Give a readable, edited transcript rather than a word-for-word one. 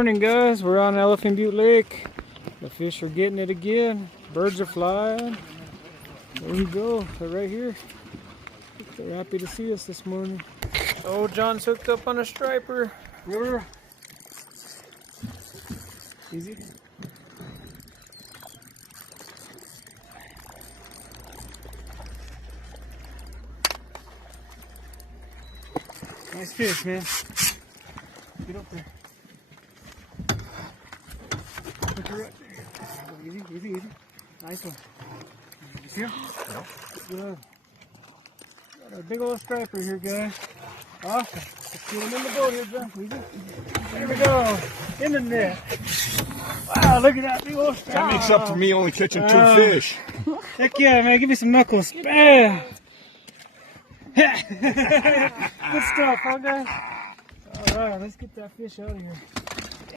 Morning guys, we're on Elephant Butte Lake. The fish are getting it again. Birds are flying. There you go, they're right here. They're happy to see us this morning. Oh, John's hooked up on a striper. River. Easy. Nice fish, man. Get up there. Put her right there. Easy, easy, easy. Nice one. You see him? No. Good. Got a big old striper here, guys. Awesome. Let's get him in the boat here, John. Easy. There we go. In the net. Wow, look at that big old striper. That makes up for me only catching 2 fish. Heck yeah, man. Give me some knuckles. Bam. Good stuff, huh, guys? All right, let's get that fish out of here.